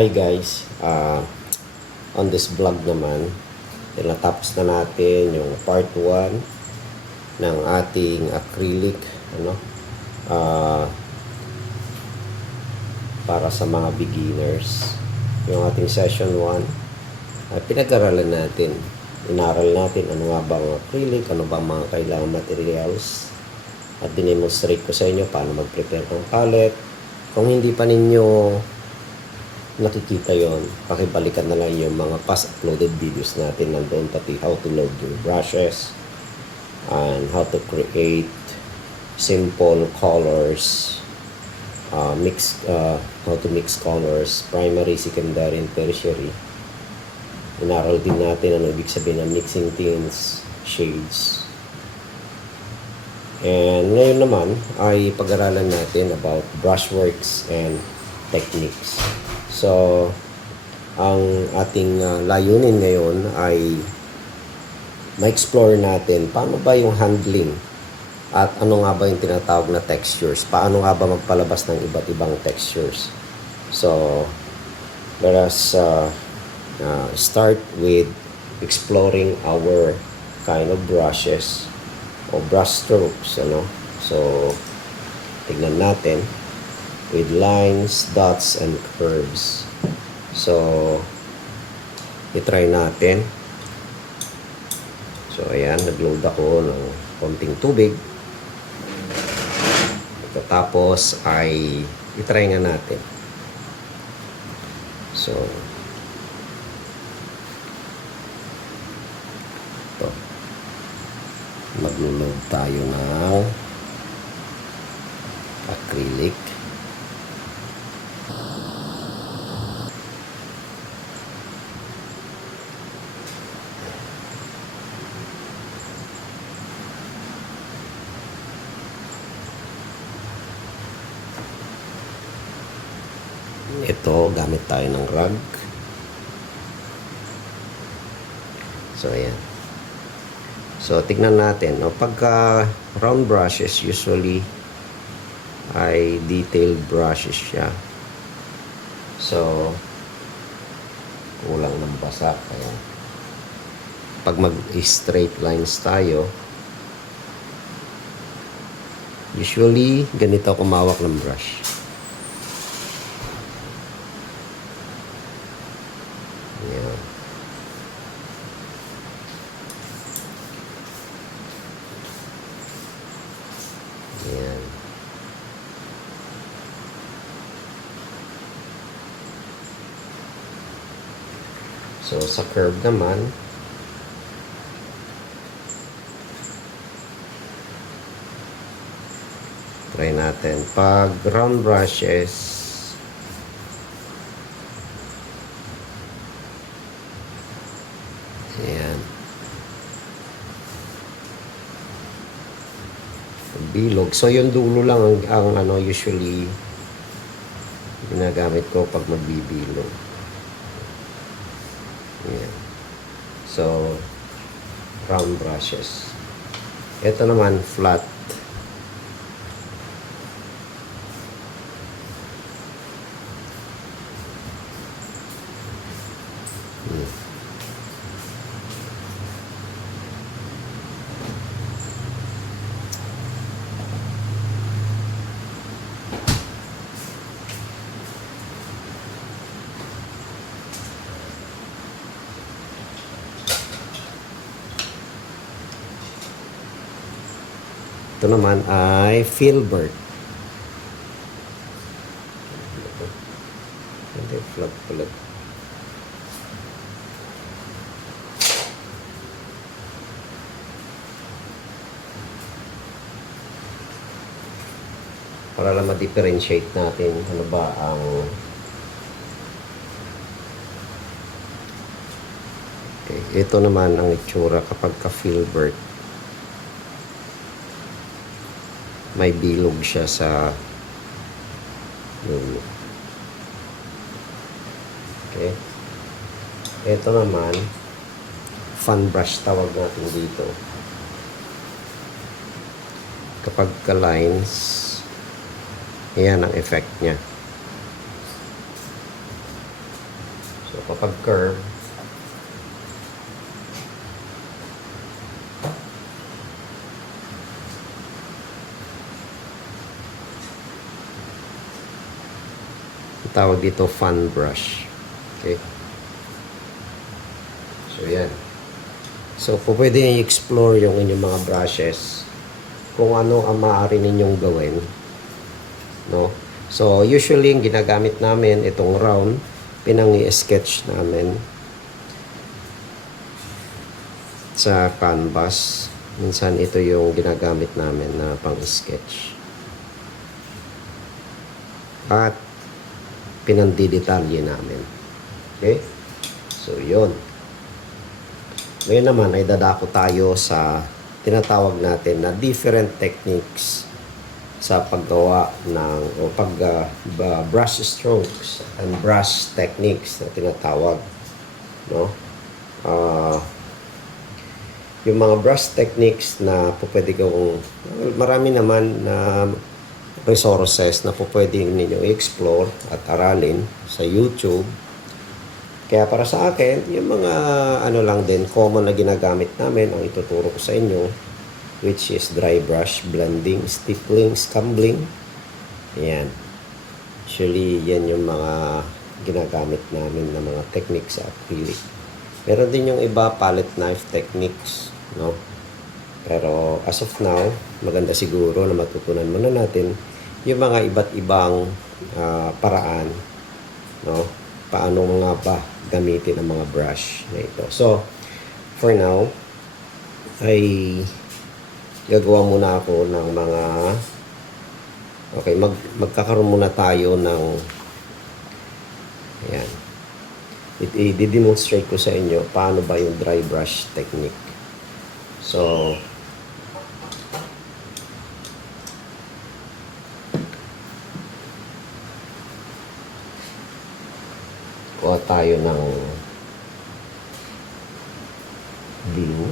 Hi guys, on this vlog naman, natapos na natin yung part 1 ng ating acrylic ah, para sa mga beginners. Yung ating session 1 ay pinag-aralan natin. Inaral natin ano nga bang acrylic, ano bang mga kailangang materials, at dinemonstrate ko sa inyo paano mag-prepare ng palette. Kung hindi pa ninyo nakikita yon, pakibalikan na lang yung mga past uploaded videos natin. Nandoon pati how to load your brushes and how to create simple colors, how to mix colors, primary, secondary, and tertiary. Inaral din natin ano ibig sabihin ng mixing tints, shades. And ngayon naman ay pag-aralan natin about brushworks and techniques. So, ang ating layunin ngayon ay ma-explore natin paano ba yung handling at ano nga ba yung tinatawag na textures. Paano nga ba magpalabas ng iba't ibang textures. So, let us start with exploring our kind of brushes o brush strokes. So, tignan natin with lines, dots, and curves. So, i-try natin. So, ayan, nag-load ako ng konting tubig. Tapos ay i-try nga natin. So, ito. Mag-load tayo ng acrylic. Ito, gamit tayo ng rug. So, ayan. So, tignan natin. Pagka round brushes, usually ay detailed brushes siya. So, kulang ng basa. Kaya, pag mag-straight lines tayo, usually, ganito ako kumawak ng brush. Ayan. So, sa curve naman, try natin. Pag round brushes, ayan. Bilog. So, yung dulo lang ang usually ginagamit ko pag magbibilog. Ayan. So, round brushes. Ito naman, flat. Ito naman ay filbert. Hindi, flat pala. Para lang ma-differentiate natin ano ba ang ito naman ang itsura kapag ka-filbert. May bilog siya sa dulo. Okay. Ito naman, fan brush tawag natin dito. Kapag ka-lines, ayan ang effect niya. kapag curve. Tawag dito fan brush. Okay. So, yan. So, kung pwede nyo i-explore yung inyong mga brushes, kung ano ang maaari ninyong gawin. No? So, usually, yung ginagamit namin, itong round, pinang-i-sketch namin sa canvas. Minsan, ito yung ginagamit namin na pang-sketch. At, pinandidetalye namin. Okay? So, yun. Ngayon naman ay dadako tayo sa tinatawag natin na different techniques sa paggawa ng o brush strokes and brush techniques na tinatawag, no? Yung mga brush techniques na pwede kong marami naman na resources na pwede ninyo i-explore at aralin sa YouTube. Kaya para sa akin, yung mga ano lang din, common na ginagamit namin, ang ituturo ko sa inyo, which is dry brush, blending, stippling, scumbling. Ayan. Actually, yan yung mga ginagamit namin na mga techniques sa acrylic. Meron din yung iba, palette knife techniques, no? Pero as of now, maganda siguro na matutunan muna natin yung mga iba't ibang paraan, no? Paano nga ba gamitin ang mga brush na ito. So, for now, ay gagawa muna ako ng mga magkakaroon muna tayo ng ayan. I-demonstrate ko sa inyo paano ba yung dry brush technique. So, kuha tayo ng blue.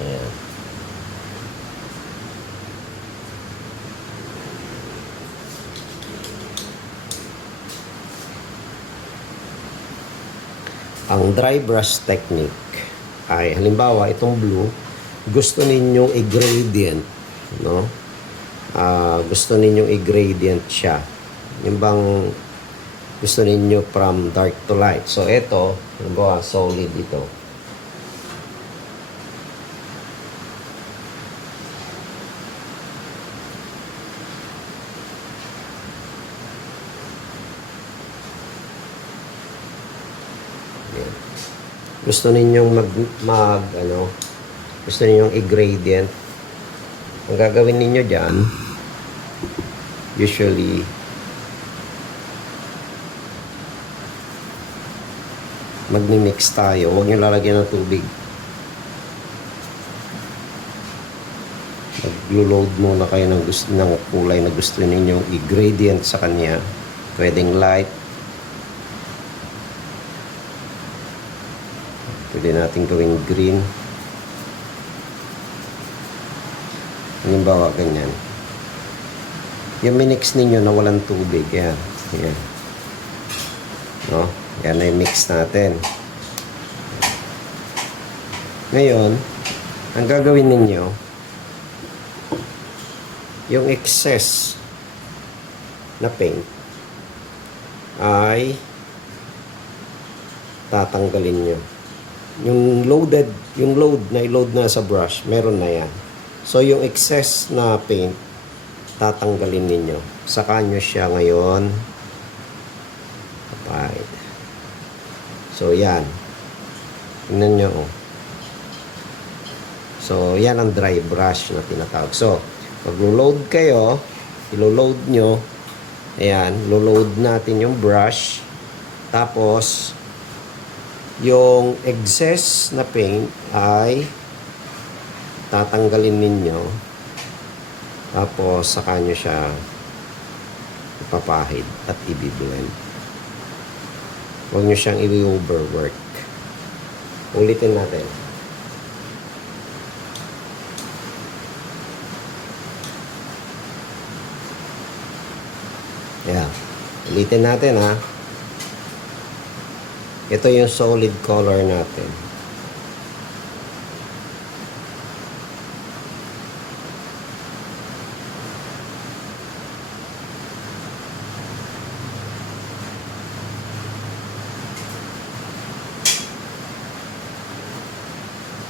Ayan. Ang dry brush technique ay halimbawa itong blue, gusto ninyong i-gradient, no? Gusto ninyong i-gradient siya. Yung bang gusto ninyo from dark to light. So ito, halimbawa solid ito. Gusto ninyong gusto ninyong i-gradient, ang gagawin ninyo diyan usually magmi-mix tayo. Huwag niyo lalagyan ng tubig. Mag-load muna kayo ng kulay na gusto ninyong i-gradient sa kanya. Pwedeng light, pwede natin gawing green. Halimbawa, ganyan. Yung minix ninyo na walang tubig, yan. Yan. No? Yan na yung mix natin. Ngayon, ang gagawin ninyo, yung excess na paint ay tatanggalin nyo. Yung load na i-load na sa brush, meron na yan. So, yung excess na paint, tatanggalin ninyo. Saka nyo siya ngayon. Right. So, yan. Tingnan nyo, oh. So, yan ang dry brush na tinatawag. So, pag-load kayo, ilo-load nyo, ayan, lo-load natin yung brush. Tapos, yung excess na paint ay tatanggalin ninyo. Tapos, saka nyo siya ipapahid at i-blend. Huwag nyo siyang i-overwork. Ulitin natin. Yeah. Ulitin natin ha. Ito yung solid color natin.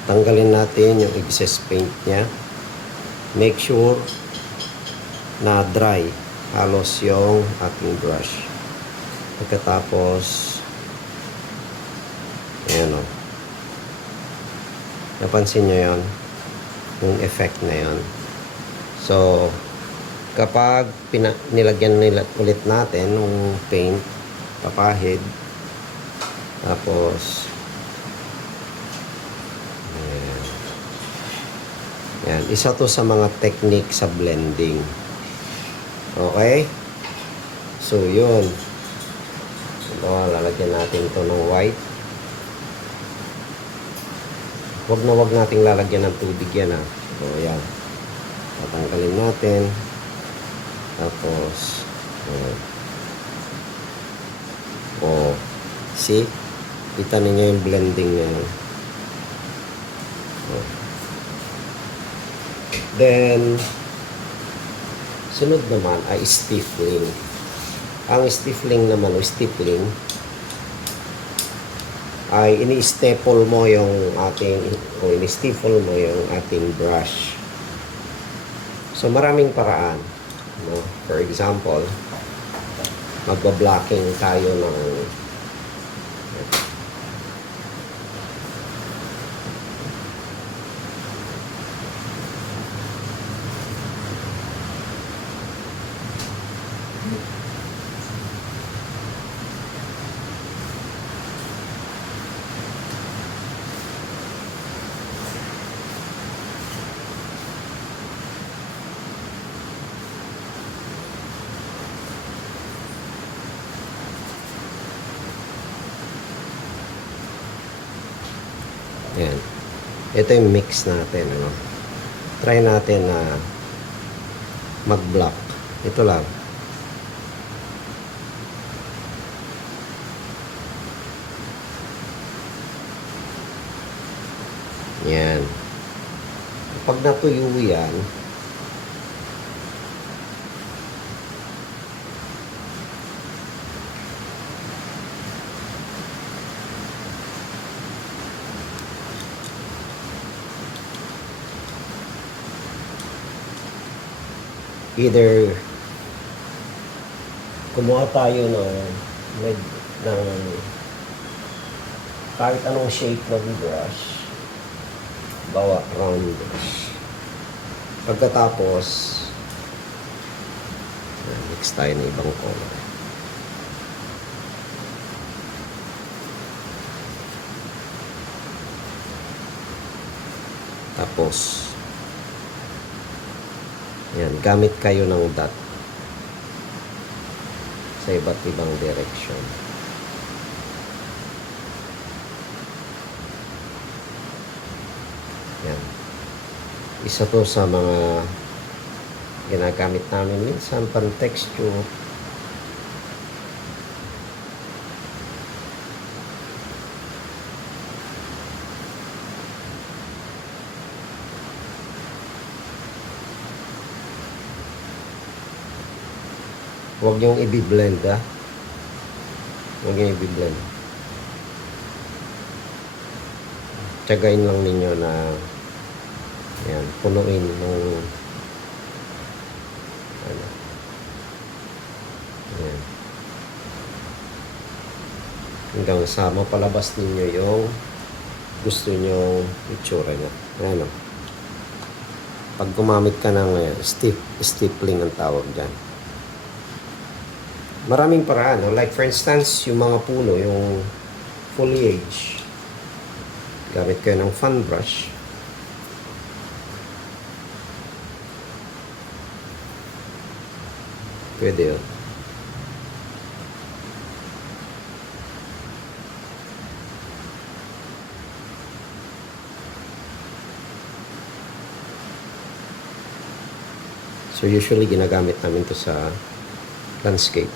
Tanggalin natin yung excess paint niya. Make sure na dry halos yung ating brush. Pagkatapos, ayan o. Napansin nyo yun? Yung effect na yun. So, kapag nilagyan ulit natin yung paint, papahid, tapos, ayan. Ayan. Isa to sa mga technique sa blending. Okay? So, yun. Lalagyan natin ito ng white. Wag nating lalagyan ng tubig yan ha. So, yan. Tatanggalin natin. Tapos, see? Kita ninyo yung blending niya. Then, sunod naman ay stippling. Ang stippling naman o stippling ay ini-staple mo yung ating o ini-stiffle mo yung ating brush. So maraming paraan, no? For example, magba-blocking tayo ng yan. Ito yung mix natin, ano? Try natin na mag-block. Ito lang. Yan. Pag natuyo yan, either kumuha tayo ng kahit anong shape ng brush, bawa round brush. Pagkatapos, mix tayo ng ibang color. Tapos, yan, gamit kayo ng dot sa iba't ibang direction. Yan. Isa to sa mga ginagamit namin minsan pang texture. Huwag niyong i-blend ha. Huwag niyong i-blend. Tiyagain lang ninyo na yan, punuin ng ano. Yan. Hanggang sa mapalabas ninyo yung gusto nyo itsura niya. Ayan o. Pag gumamit ka ng stippling ang tawag dyan. maraming paraan. No? Like for instance, yung mga puno, yung foliage. Gamit kayo ng fan brush. Pwede yun. So usually ginagamit namin to sa landscape.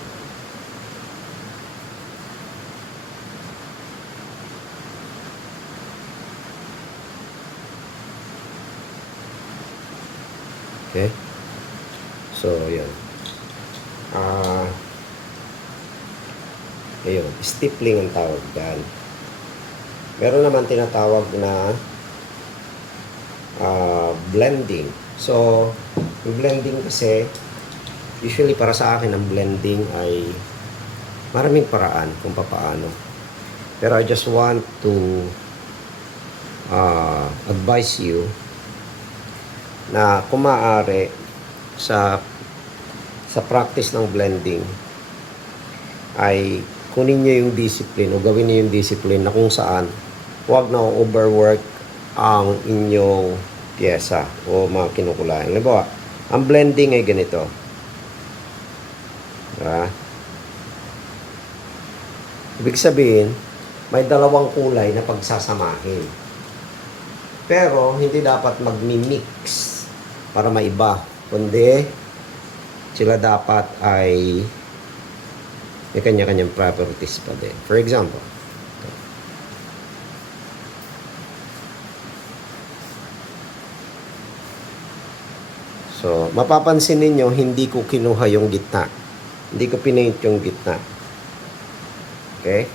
Okay? So, yan. Ayun, stippling ang tawag dyan. Meron naman tinatawag na blending. So, yung blending kasi, usually para sa akin, ang blending ay maraming paraan kung paano. Pero I just want to advise you na kung maaari sa practice ng blending ay kunin nyo yung discipline o gawin nyo yung discipline na kung saan huwag na overwork ang inyong pyesa o mga kinukulayan. Halimbawa, ang blending ay ganito. Diba? Ibig sabihin, may dalawang kulay na pagsasamahin. Pero, hindi dapat magmi-mix para maiba. Kundi, sila dapat ay may kanya-kanyang properties pa din. For example, so, mapapansin ninyo, hindi ko kinuha yung gitna. Hindi ko pinaint yung gitna. Okay?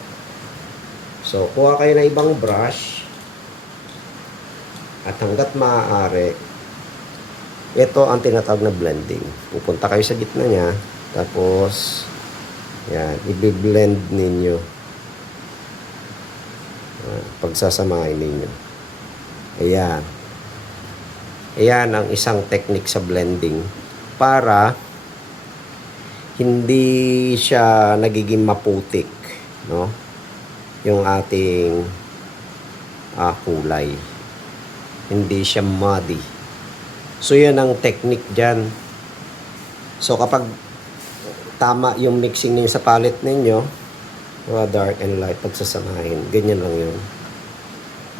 So, kuha kayo ng ibang brush at hanggat maaari, ito ang tinatawag na blending. Pupunta kayo sa gitna niya, tapos, yan, i-blend ninyo. Pagsasamahin ninyo. Ayan. Ayan ang isang technique sa blending para hindi siya nagiging maputik, no? Yung ating kulay. Hindi siya muddy. So, yan ang technique dyan. So, kapag tama yung mixing ninyo sa palette ninyo, dark and light, pagsasamahin. Ganyan lang yun.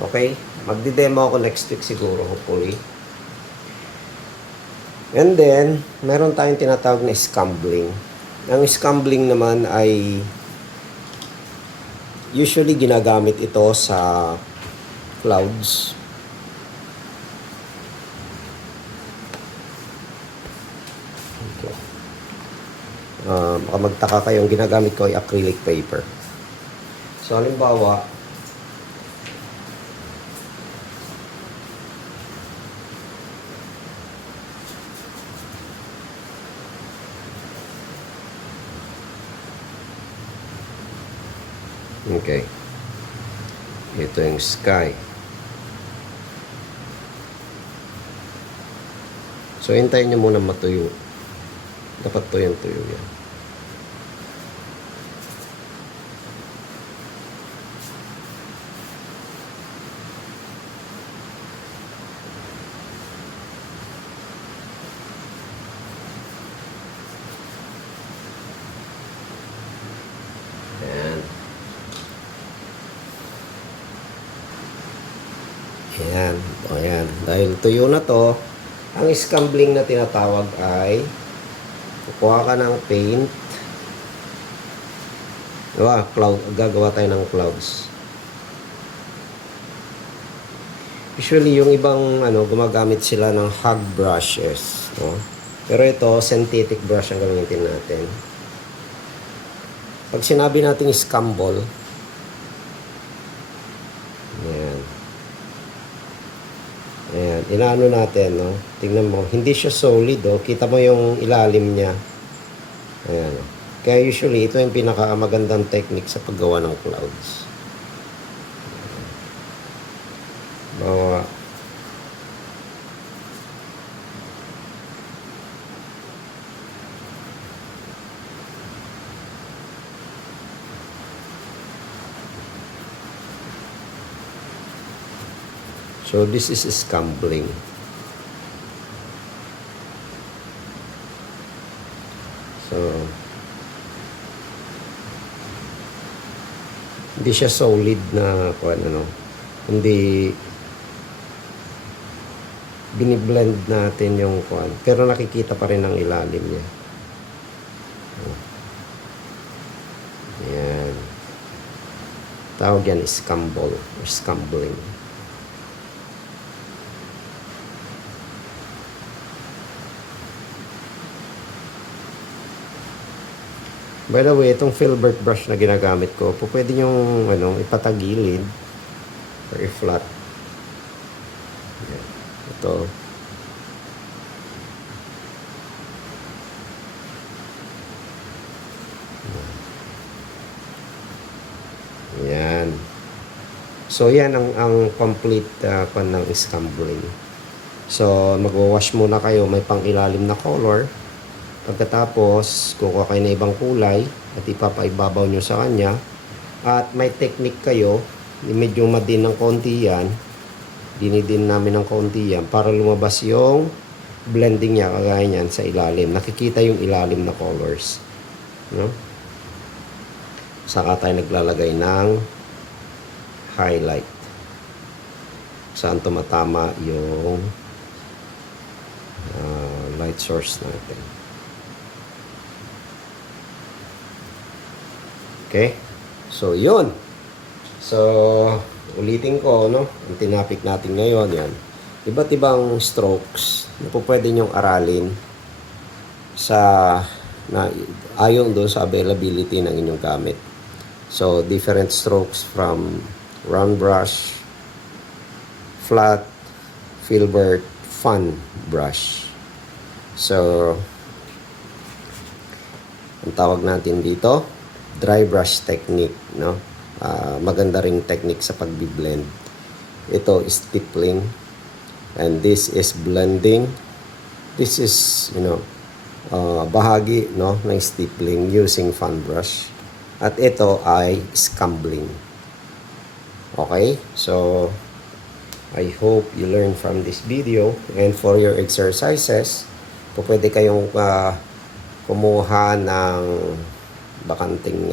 Okay? Magdi-demo ako next week siguro, hopefully. And then, meron tayong tinatawag na scumbling. Ang scumbling naman ay usually ginagamit ito sa clouds. Okay. Baka magtaka kayo, ang ginagamit ko ay acrylic paper. So, halimbawa, okay. Ito yung sky. So, hintayin nyo muna matuyo. Dapat tuyong-tuyo yan. Ayan. O, ayan. Dahil tuyo na to, ang scumbling na tinatawag ay kukuha ka ng paint. Diba? Gagawa tayo ng clouds. Usually, yung ibang gumagamit sila ng hug brushes. No? Pero ito, synthetic brush ang gamitin natin. Pag sinabi natin scumble, ayan. Ayan, inaano natin, no? Tingnan mo, hindi siya solid, oh. Kita mo yung ilalim niya. Ayan. Kaya usually, ito yung pinakamagandang technique sa paggawa ng clouds. Bawa. So this is scumbling. So hindi siya solid na ano, hindi biniblend natin yung pero nakikita pa rin ang ilalim niya. Ayan. Tawag yan scumble or scumbling. By the way, itong filbert brush na ginagamit ko, pwede nyo ipatagilid or i-flat. Ito. Yan. So, yan ang complete ng scumbling. So, mag-wash muna kayo. May pang-ilalim na color. Pagkatapos, kukuha kayo ng ibang kulay at ipapaibabaw nyo sa kanya. At may technique kayo. Medyo madin ng konti yan. Dinidin namin ng konti yan para lumabas yung blending niya kagaya niyan sa ilalim. Nakikita yung ilalim na colors. No? Saka tayo naglalagay ng highlight. Saan tumatama yung light source natin. Okay? So, yun. So, ulitin ko, no? Ang tinapik natin ngayon, yan. Iba't ibang strokes na po pwede nyong aralin ayon doon sa availability ng inyong gamit. So, different strokes from round brush, flat, filbert, fan brush. So, ang tawag natin dito, dry brush technique, no? Maganda ring technique sa pagbi-blend. Ito is stippling and this is blending. This is, bahagi, no, ng stippling using fan brush. At ito ay scumbling. Okay? So, I hope you learn from this video. And for your exercises, pwede kayong kumuha ng bakanting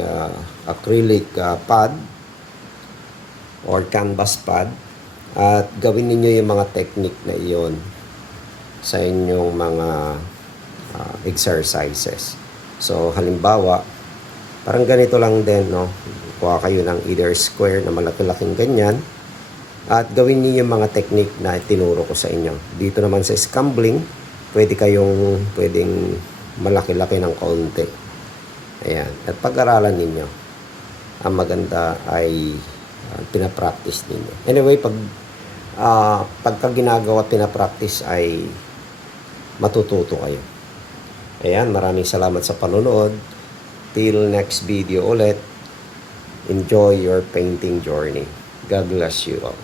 acrylic pad or canvas pad at gawin niyo yung mga technique na iyon sa inyong mga exercises. So, halimbawa, parang ganito lang din, no? Kuha kayo ng either square na malaki-laking ganyan at gawin niyo yung mga technique na tinuro ko sa inyo. Dito naman sa scumbling, pwedeng malaki-laki ng kaunti. Ayan. At pag-aralan ninyo, ang maganda ay pinapractice ninyo. Anyway, pagka ginagawa at pinapractice ay matututo kayo. Ayan. Maraming salamat sa panonood. Till next video ulit. Enjoy your painting journey. God bless you all.